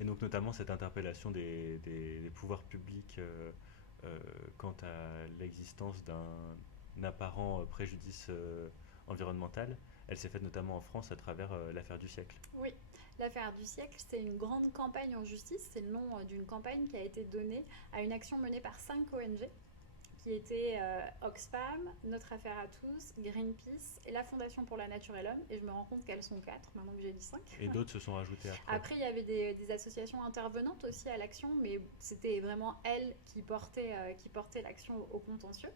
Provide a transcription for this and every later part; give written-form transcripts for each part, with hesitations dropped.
Et donc notamment cette interpellation des pouvoirs publics euh, quant à l'existence d'un apparent préjudice environnemental, elle s'est faite notamment en France à travers l'affaire du siècle. Oui, l'affaire du siècle, c'est une grande campagne en justice. C'est le nom d'une campagne qui a été donnée à une action menée par 5 ONG qui étaient Oxfam, Notre Affaire à tous, Greenpeace et la Fondation pour la Nature et l'Homme. Et je me rends compte qu'elles sont 4, maintenant que j'ai dit 5. Et d'autres se sont rajoutés après. Après, il y avait des associations intervenantes aussi à l'action, mais c'était vraiment elles qui portaient l'action au contentieux.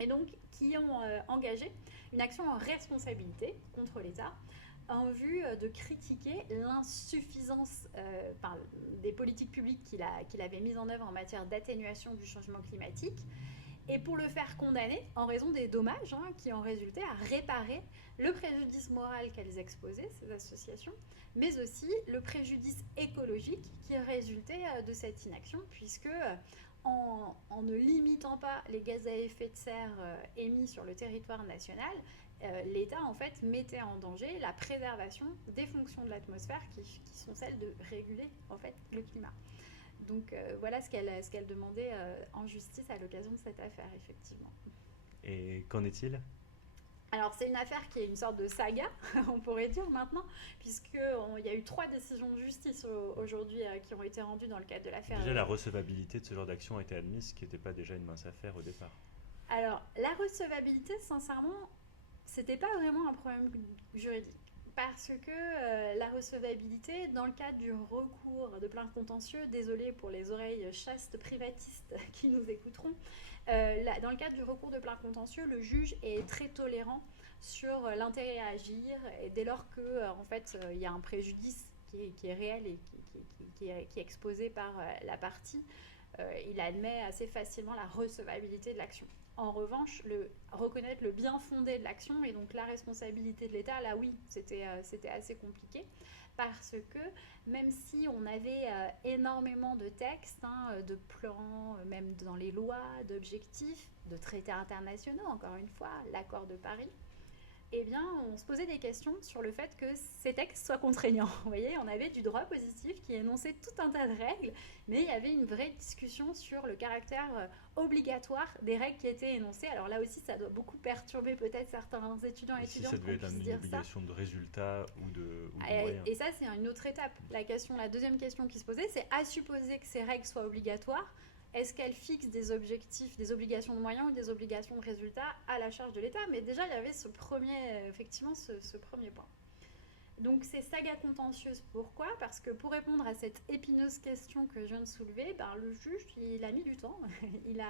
Et donc, qui ont engagé une action en responsabilité contre l'État en vue de critiquer l'insuffisance des politiques publiques qu'il avait mises en œuvre en matière d'atténuation du changement climatique et pour le faire condamner en raison des dommages qui en résultaient à réparer le préjudice moral qu'elles exposaient, ces associations, mais aussi le préjudice écologique qui résultait de cette inaction, puisque en ne limitant pas les gaz à effet de serre émis sur le territoire national, l'État en fait mettait en danger la préservation des fonctions de l'atmosphère qui sont celles de réguler en fait le climat. Donc voilà ce qu'elle demandait en justice à l'occasion de cette affaire, effectivement. Et qu'en est-il? Alors c'est une affaire qui est une sorte de saga, on pourrait dire maintenant, puisqu'il y a eu 3 décisions de justice aujourd'hui qui ont été rendues dans le cadre de l'affaire. Déjà, la recevabilité de ce genre d'action a été admise, ce qui n'était pas déjà une mince affaire au départ. Alors la recevabilité, sincèrement, c'était pas vraiment un problème juridique. Parce que la recevabilité, dans le cadre du recours de plainte contentieux, désolé pour les oreilles chastes privatistes qui nous écouteront, dans le cadre du recours de plainte contentieux, le juge est très tolérant sur l'intérêt à agir et dès lors que en fait il y a un préjudice qui est réel et qui est exposé par la partie, il admet assez facilement la recevabilité de l'action. En revanche, reconnaître le bien fondé de l'action et donc la responsabilité de l'État, là oui, c'était assez compliqué parce que même si on avait énormément de textes, de plans, même dans les lois, d'objectifs, de traités internationaux, encore une fois, l'accord de Paris, eh bien, on se posait des questions sur le fait que ces textes soient contraignants. Vous voyez, on avait du droit positif qui énonçait tout un tas de règles, mais il y avait une vraie discussion sur le caractère obligatoire des règles qui étaient énoncées. Alors là aussi, ça doit beaucoup perturber peut-être certains étudiants et Et si ça étudiantes devait qu'on être puisse une dire ça. obligation de résultat ou de moyens. Et ça, c'est une autre étape. La deuxième question qui se posait, c'est à supposer que ces règles soient obligatoires, est-ce qu'elles fixent des objectifs, des obligations de moyens ou des obligations de résultats à la charge de l'État? Mais déjà, il y avait effectivement, ce premier point. Donc c'est saga contentieuse. Pourquoi? Parce que pour répondre à cette épineuse question que je viens de soulever, ben, le juge, il a mis du temps. Il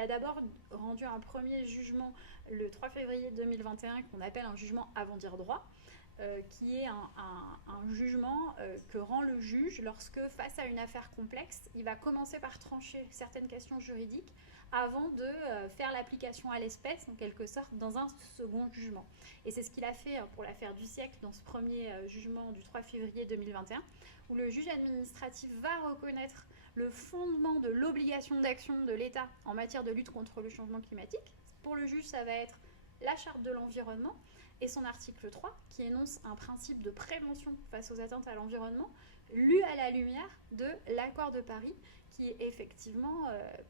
a d'abord rendu un premier jugement le 3 février 2021 qu'on appelle un jugement avant dire droit, qui est un jugement que rend le juge lorsque, face à une affaire complexe, il va commencer par trancher certaines questions juridiques avant de faire l'application à l'espèce, en quelque sorte, dans un second jugement. Et c'est ce qu'il a fait pour l'affaire du siècle dans ce premier jugement du 3 février 2021, où le juge administratif va reconnaître le fondement de l'obligation d'action de l'État en matière de lutte contre le changement climatique. Pour le juge, ça va être la charte de l'environnement et son article 3 qui énonce un principe de prévention face aux atteintes à l'environnement lu à la lumière de l'accord de Paris qui est effectivement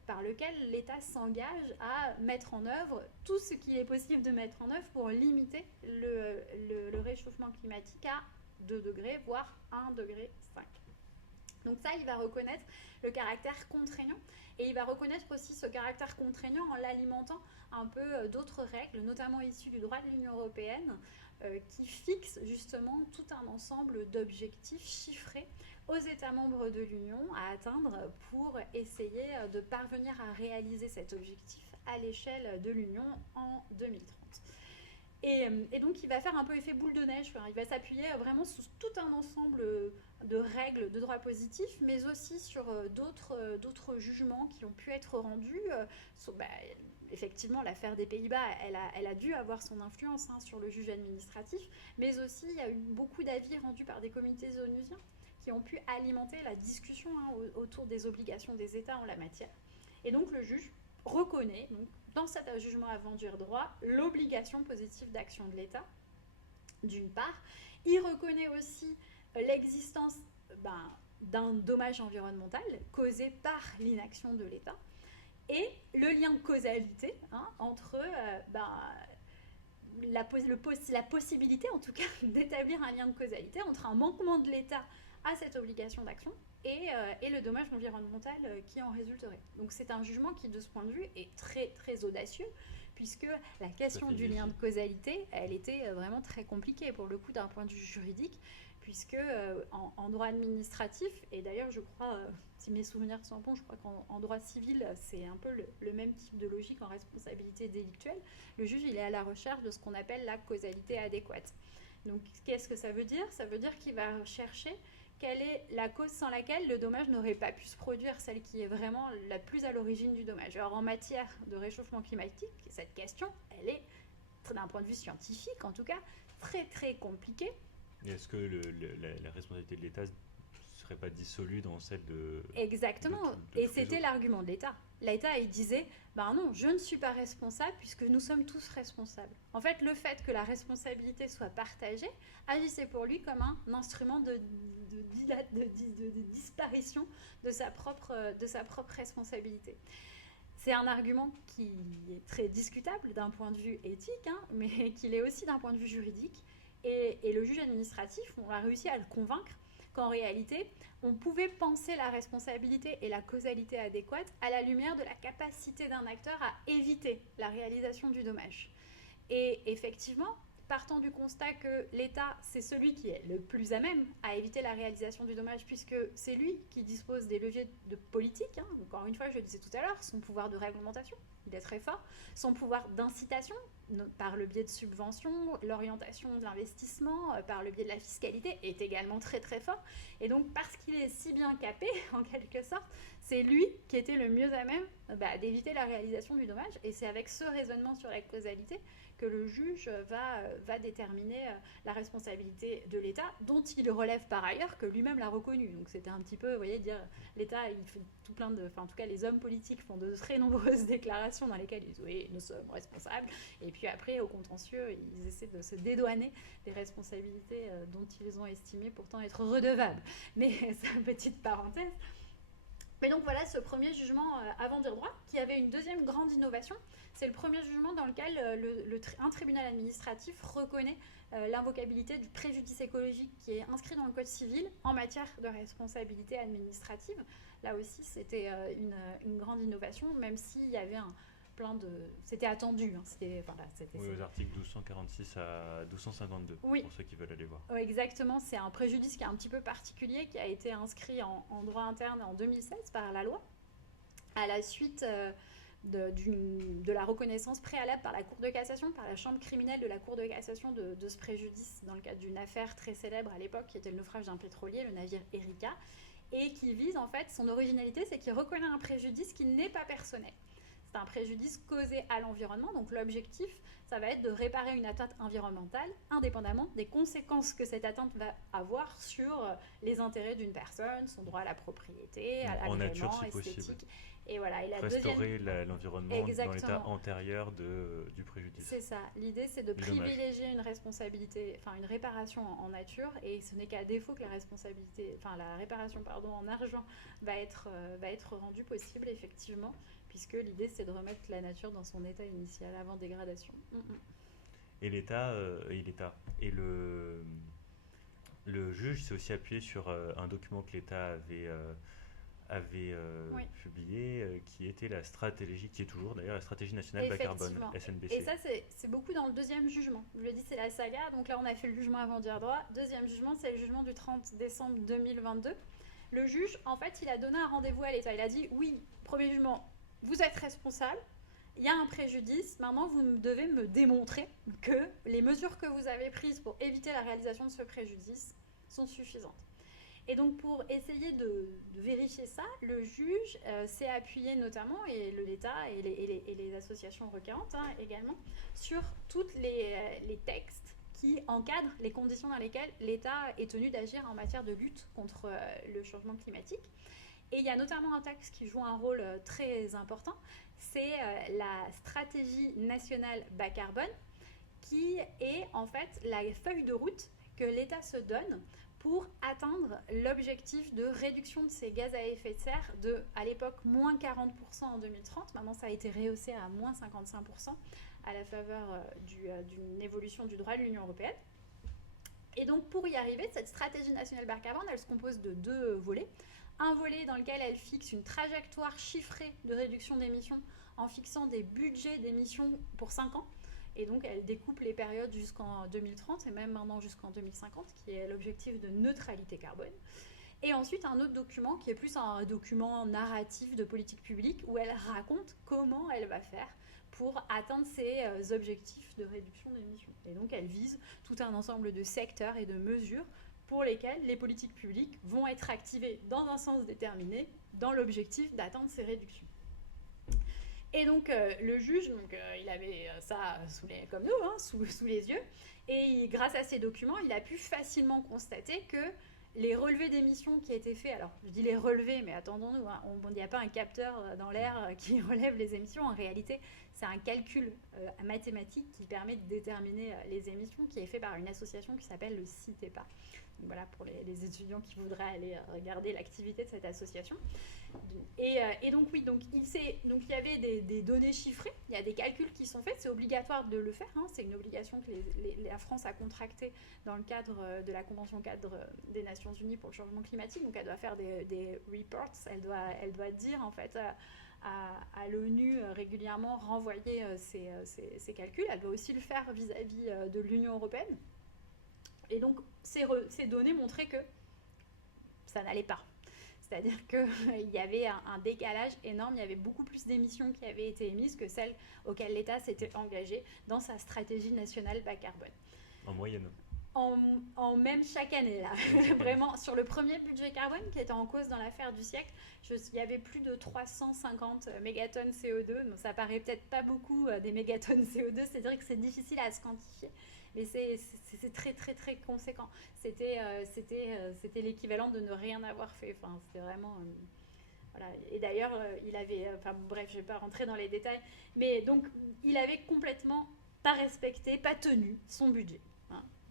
par lequel l'État s'engage à mettre en œuvre tout ce qu'il est possible de mettre en œuvre pour limiter le réchauffement climatique à 2 degrés, voire 1,5 degré. Donc ça, il va reconnaître le caractère contraignant et il va reconnaître aussi ce caractère contraignant en l'alimentant un peu d'autres règles, notamment issues du droit de l'Union européenne, qui fixent justement tout un ensemble d'objectifs chiffrés aux États membres de l'Union à atteindre pour essayer de parvenir à réaliser cet objectif à l'échelle de l'Union en 2030. Et donc il va faire un peu effet boule de neige, il va s'appuyer vraiment sur tout un ensemble de règles de droit positif, mais aussi sur d'autres jugements qui ont pu être rendus. Effectivement, l'affaire des Pays-Bas, elle a dû avoir son influence sur le juge administratif, mais aussi il y a eu beaucoup d'avis rendus par des comités onusiens qui ont pu alimenter la discussion autour des obligations des États en la matière. Et donc le juge reconnaît, donc, dans cet jugement avant dire droit, l'obligation positive d'action de l'État, d'une part. Il reconnaît aussi l'existence d'un dommage environnemental causé par l'inaction de l'État et le lien de causalité entre la possibilité en tout cas d'établir un lien de causalité entre un manquement de l'État à cette obligation d'action et le dommage environnemental qui en résulterait. Donc c'est un jugement qui, de ce point de vue, est très, très audacieux, puisque la question du lien de causalité, elle était vraiment très compliquée, pour le coup, d'un point de vue juridique, puisque en droit administratif, et d'ailleurs, je crois, si mes souvenirs sont bons, je crois qu'en droit civil, c'est un peu le même type de logique en responsabilité délictuelle, le juge, il est à la recherche de ce qu'on appelle la causalité adéquate. Donc, qu'est-ce que ça veut dire ? Ça veut dire qu'il va chercher quelle est la cause sans laquelle le dommage n'aurait pas pu se produire, celle qui est vraiment la plus à l'origine du dommage. Alors en matière de réchauffement climatique, cette question, elle est, d'un point de vue scientifique en tout cas, très très compliquée. Et est-ce que la responsabilité de l'État ne serait pas dissolue dans celle de... Exactement, et c'était l'argument de l'État. L'État, il disait, ben non, je ne suis pas responsable puisque nous sommes tous responsables. En fait, le fait que la responsabilité soit partagée agissait pour lui comme un instrument de disparition de sa propre responsabilité. C'est un argument qui est très discutable d'un point de vue éthique, mais qu'il est aussi d'un point de vue juridique. Et le juge administratif, on a réussi à le convaincre qu'en réalité, on pouvait penser la responsabilité et la causalité adéquate à la lumière de la capacité d'un acteur à éviter la réalisation du dommage. Et effectivement, partant du constat que l'État, c'est celui qui est le plus à même à éviter la réalisation du dommage, puisque c'est lui qui dispose des leviers de politique, encore une fois, je le disais tout à l'heure, son pouvoir de réglementation, il est très fort, son pouvoir d'incitation, par le biais de subventions, l'orientation de l'investissement, par le biais de la fiscalité, est également très très fort. Et donc, parce qu'il est si bien capé, en quelque sorte, c'est lui qui était le mieux à même d'éviter la réalisation du dommage. Et c'est avec ce raisonnement sur la causalité que le juge va déterminer la responsabilité de l'État, dont il relève par ailleurs que lui-même l'a reconnu. Donc c'était un petit peu, vous voyez, dire l'État, il fait tout plein de... Enfin, en tout cas, les hommes politiques font de très nombreuses déclarations dans lesquelles ils disent « oui, nous sommes responsables ». Et puis après, au contentieux, ils essaient de se dédouaner des responsabilités dont ils ont estimé pourtant être redevables. Mais c'est une petite parenthèse. Mais donc voilà ce premier jugement avant dire droit, qui avait une deuxième grande innovation. C'est le premier jugement dans lequel un tribunal administratif reconnaît l'invocabilité du préjudice écologique qui est inscrit dans le Code civil en matière de responsabilité administrative. Là aussi, c'était une grande innovation, même s'il y avait c'était attendu. Oui, aux articles 1246 à 1252, oui. Pour ceux qui veulent aller voir. Oui, exactement. C'est un préjudice qui est un petit peu particulier, qui a été inscrit en droit interne en 2016 par la loi, à la suite de la reconnaissance préalable par la Cour de cassation, par la chambre criminelle de la Cour de cassation de ce préjudice, dans le cadre d'une affaire très célèbre à l'époque, qui était le naufrage d'un pétrolier, le navire Erika, et qui vise, en fait, son originalité, c'est qu'il reconnaît un préjudice qui n'est pas personnel. C'est un préjudice causé à l'environnement, donc l'objectif, ça va être de réparer une atteinte environnementale, indépendamment des conséquences que cette atteinte va avoir sur les intérêts d'une personne, son droit à la propriété, à l'agrément esthétique. Possible. Et voilà. Et restaurer l'environnement dans l'état antérieur du préjudice. C'est ça. L'idée, c'est de privilégier une responsabilité, une réparation en nature, et ce n'est qu'à défaut que la réparation en argent va être rendue possible, effectivement, puisque l'idée, c'est de remettre la nature dans son état initial avant dégradation. Et l'État, et le juge s'est aussi appuyé sur un document que l'État avait publié, qui était la stratégie, qui est toujours d'ailleurs la stratégie nationale bas carbone, SNBC. Et ça, c'est beaucoup dans le deuxième jugement. Je le dis, c'est la saga. Donc là, on a fait le jugement avant dire droit. Deuxième jugement, c'est le jugement du 30 décembre 2022. Le juge, en fait, il a donné un rendez-vous à l'État. Il a dit, oui, premier jugement, vous êtes responsable, il y a un préjudice, maintenant vous devez me démontrer que les mesures que vous avez prises pour éviter la réalisation de ce préjudice sont suffisantes. Et donc pour essayer de vérifier ça, le juge s'est appuyé notamment, et l'État et les associations requérantes également, sur tous les textes qui encadrent les conditions dans lesquelles l'État est tenu d'agir en matière de lutte contre le changement climatique. Et il y a notamment un texte qui joue un rôle très important, c'est la stratégie nationale bas carbone, qui est en fait la feuille de route que l'État se donne pour atteindre l'objectif de réduction de ces gaz à effet de serre de, à l'époque, moins 40% en 2030. Maintenant, ça a été rehaussé à moins 55% à la faveur d'une évolution du droit de l'Union européenne. Et donc, pour y arriver, cette stratégie nationale bas carbone, elle se compose de 2 volets. Un volet dans lequel elle fixe une trajectoire chiffrée de réduction d'émissions en fixant des budgets d'émissions pour 5 ans. Et donc, elle découpe les périodes jusqu'en 2030 et même maintenant jusqu'en 2050, qui est l'objectif de neutralité carbone. Et ensuite, un autre document qui est plus un document narratif de politique publique où elle raconte comment elle va faire pour atteindre ses objectifs de réduction d'émissions. Et donc, elle vise tout un ensemble de secteurs et de mesures pour lesquels les politiques publiques vont être activées dans un sens déterminé dans l'objectif d'atteindre ces réductions. Et donc, le juge, il avait ça comme nous, sous les yeux, et grâce à ces documents, il a pu facilement constater que les relevés d'émissions qui étaient faits, alors je dis les relevés, mais attendons-nous, il n'y a pas un capteur dans l'air qui relève les émissions, en réalité, c'est un calcul mathématique qui permet de déterminer les émissions, qui est fait par une association qui s'appelle le CITEPA. Donc voilà, pour les étudiants qui voudraient aller regarder l'activité de cette association. Et donc oui, donc il y avait des données chiffrées, il y a des calculs qui sont faits, c'est obligatoire de le faire, c'est une obligation que la France a contractée dans le cadre de la Convention cadre des Nations Unies pour le changement climatique, donc elle doit faire des reports, elle doit dire en fait à l'ONU régulièrement renvoyer ces calculs, elle doit aussi le faire vis-à-vis de l'Union européenne. Et donc, ces données montraient que ça n'allait pas. C'est-à-dire qu'il y avait un décalage énorme, il y avait beaucoup plus d'émissions qui avaient été émises que celles auxquelles l'État s'était engagé dans sa stratégie nationale bas carbone. En moyenne. En même chaque année, là. Vraiment, sur le premier budget carbone qui était en cause dans l'affaire du siècle, il y avait plus de 350 mégatonnes CO2. Donc ça paraît peut-être pas beaucoup des mégatonnes CO2, c'est-à-dire que c'est difficile à se quantifier. Mais c'est très très très conséquent. C'était l'équivalent de ne rien avoir fait. Enfin, c'était vraiment... voilà. Et d'ailleurs, il avait... bref, je ne vais pas rentrer dans les détails. Mais donc, il avait complètement pas respecté, pas tenu son budget.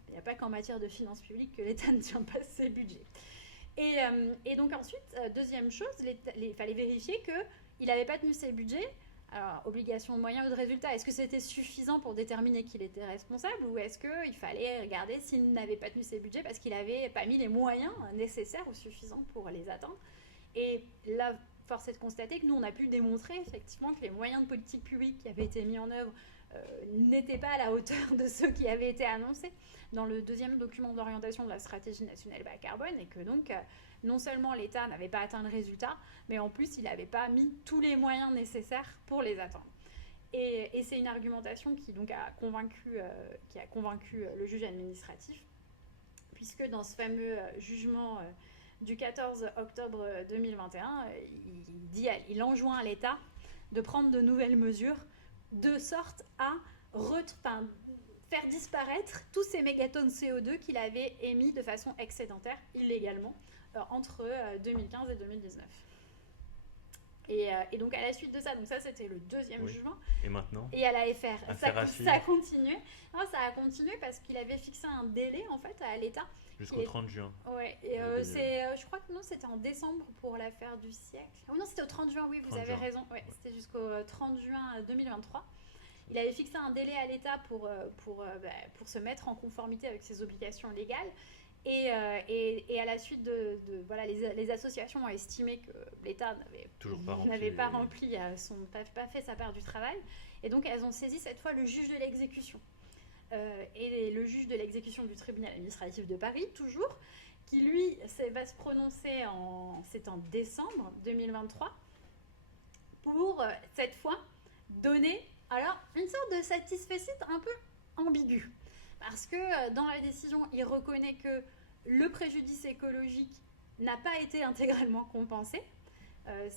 Il n'y a pas qu'en matière de finances publiques que l'État ne tient pas ses budgets. Et donc ensuite, deuxième chose, il fallait vérifier qu'il n'avait pas tenu ses budgets. Alors, obligation de moyens ou de résultats, est-ce que c'était suffisant pour déterminer qu'il était responsable ou est-ce qu'il fallait regarder s'il n'avait pas tenu ses budgets parce qu'il n'avait pas mis les moyens nécessaires ou suffisants pour les atteindre? Et là, force est de constater que nous, on a pu démontrer effectivement que les moyens de politique publique qui avaient été mis en œuvre n'étaient pas à la hauteur de ceux qui avaient été annoncés dans le deuxième document d'orientation de la stratégie nationale bas carbone et que donc non seulement l'État n'avait pas atteint le résultat, mais en plus il n'avait pas mis tous les moyens nécessaires pour les atteindre. Et c'est une argumentation qui donc a convaincu le juge administratif, puisque dans ce fameux jugement du 14 octobre 2021, il enjoint à l'État de prendre de nouvelles mesures de sorte à faire disparaître tous ces mégatonnes CO2 qu'il avait émis de façon excédentaire, illégalement, entre 2015 et 2019. Et donc à la suite de ça, donc ça c'était le deuxième jugement. Et maintenant et à la FR, ça a continué. Non, ça a continué parce qu'il avait fixé un délai en fait à l'État. Jusqu'au 30 juin. Ouais, et je crois que non, c'était en décembre pour l'affaire du siècle. Ah, non, c'était au 30 juin, oui, vous avez raison. Ouais, c'était jusqu'au 30 juin 2023. Il avait fixé un délai à l'État pour se mettre en conformité avec ses obligations légales. Et à la suite voilà, les associations ont estimé que l'État n'avait pas fait sa part du travail. Et donc, elles ont saisi cette fois le juge de l'exécution. Et le juge de l'exécution du tribunal administratif de Paris, toujours, qui lui va se prononcer c'est en décembre 2023, pour cette fois donner alors une sorte de satisfecit un peu ambigu. Parce que dans la décision, il reconnaît que le préjudice écologique n'a pas été intégralement compensé.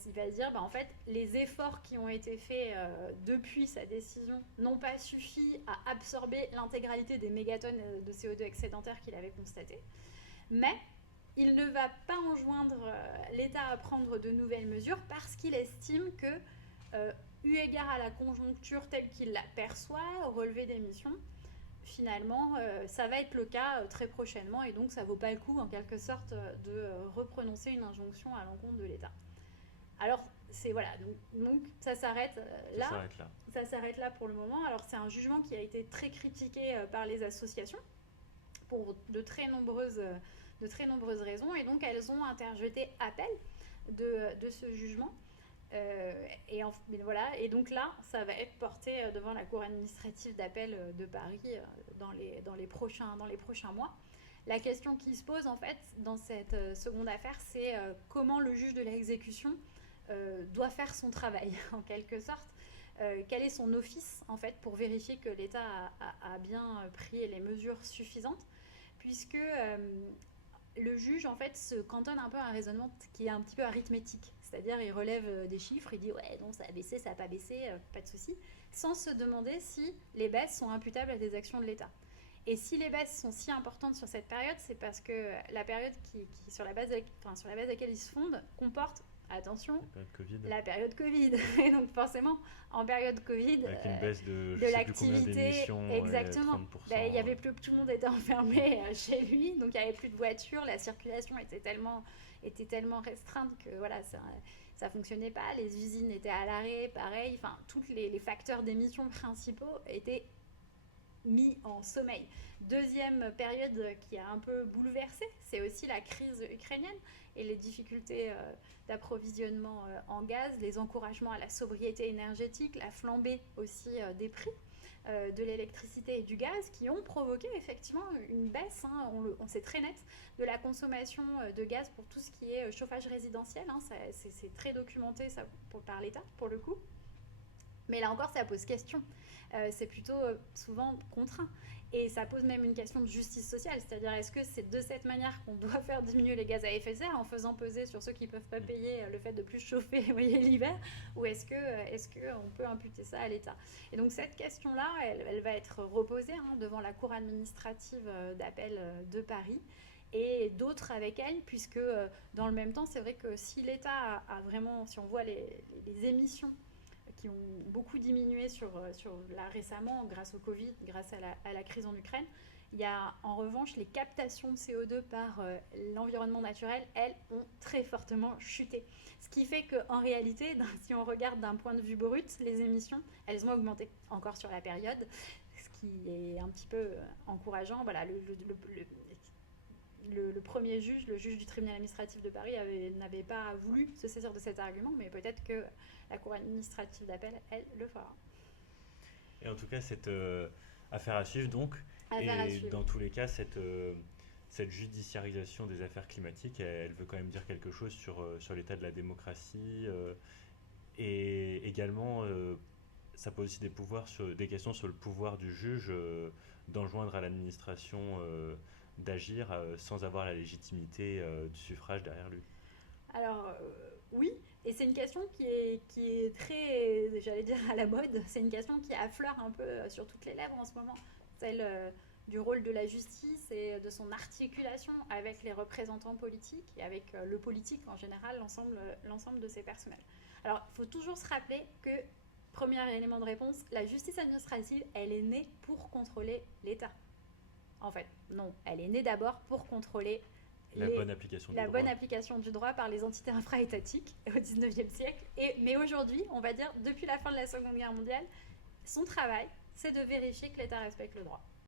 Il va dire, en fait, les efforts qui ont été faits depuis sa décision n'ont pas suffi à absorber l'intégralité des mégatonnes de CO2 excédentaires qu'il avait constatées. Mais il ne va pas enjoindre l'État à prendre de nouvelles mesures parce qu'il estime que, eu égard à la conjoncture telle qu'il la perçoit, au relevé d'émissions, finalement, ça va être le cas très prochainement, et donc ça vaut pas le coup, en quelque sorte, de reprononcer une injonction à l'encontre de l'État. Alors, voilà, donc ça s'arrête là. Ça s'arrête là. Ça s'arrête là pour le moment. Alors, c'est un jugement qui a été très critiqué par les associations pour de très nombreuses raisons, et donc elles ont interjeté appel de ce jugement. Voilà, et donc là, ça va être porté devant la Cour administrative d'appel de Paris dans les prochains mois. La question qui se pose en fait dans cette seconde affaire, c'est comment le juge de l'exécution doit faire son travail en quelque sorte. Quel est son office en fait pour vérifier que l'État a bien pris les mesures suffisantes, puisque le juge en fait se cantonne un peu à un raisonnement qui est un petit peu arithmétique, c'est-à-dire il relève des chiffres, il dit ouais non ça a baissé, ça n'a pas baissé, pas de souci, sans se demander si les baisses sont imputables à des actions de l'État. Et si les baisses sont si importantes sur cette période, c'est parce que la période qui sur la base de laquelle ils se fondent comporte, attention, la période Covid. Et donc forcément, en période Covid, avec une baisse de l'activité, exactement. Il y avait plus, tout le monde était enfermé chez lui, donc il n'y avait plus de voitures, la circulation était tellement restreinte que voilà, ça fonctionnait pas. Les usines étaient à l'arrêt, pareil. Enfin, tous les facteurs d'émission principaux étaient mis en sommeil. Deuxième période qui a un peu bouleversé, c'est aussi la crise ukrainienne et les difficultés d'approvisionnement en gaz, les encouragements à la sobriété énergétique, la flambée aussi des prix de l'électricité et du gaz, qui ont provoqué effectivement une baisse, on sait très net, de la consommation de gaz pour tout ce qui est chauffage résidentiel. C'est très documenté ça, par l'État pour le coup. Mais là encore, ça pose question. C'est plutôt souvent contraint. Et ça pose même une question de justice sociale. C'est-à-dire, est-ce que c'est de cette manière qu'on doit faire diminuer les gaz à effet de serre, en faisant peser sur ceux qui ne peuvent pas payer le fait de plus chauffer l'hiver, ou est-ce qu'on peut imputer ça à l'État? Et donc cette question-là, elle va être reposée devant la Cour administrative d'appel de Paris, et d'autres avec elle, puisque dans le même temps, c'est vrai que si l'État a vraiment, si on voit les émissions qui ont beaucoup diminué là récemment grâce au Covid, grâce à la crise en Ukraine. Il y a en revanche les captations de CO2 par l'environnement naturel, elles ont très fortement chuté. Ce qui fait qu'en réalité, si on regarde d'un point de vue brut, les émissions, elles ont augmenté encore sur la période, ce qui est un petit peu encourageant. Voilà, le premier juge, le juge du tribunal administratif de Paris, n'avait pas voulu se saisir de cet argument, mais peut-être que la Cour administrative d'appel, elle, le fera. Et en tout cas, cette affaire à suivre, donc, dans tous les cas, cette judiciarisation des affaires climatiques, elle veut quand même dire quelque chose sur l'état de la démocratie, et également, ça pose aussi des questions sur le pouvoir du juge d'enjoindre à l'administration d'agir sans avoir la légitimité du suffrage derrière lui. Alors oui, et c'est une question qui est très, j'allais dire, à la mode. C'est une question qui affleure un peu sur toutes les lèvres en ce moment, celle du rôle de la justice et de son articulation avec les représentants politiques et avec le politique en général, l'ensemble de ses personnels. Alors il faut toujours se rappeler que, premier élément de réponse, la justice administrative, elle est née pour contrôler l'État. En fait, non, elle est née d'abord pour contrôler la bonne application du droit par les entités infra-étatiques au XIXe siècle. Mais aujourd'hui, on va dire, depuis la fin de la Seconde Guerre mondiale, son travail, c'est de vérifier que l'État respecte le droit.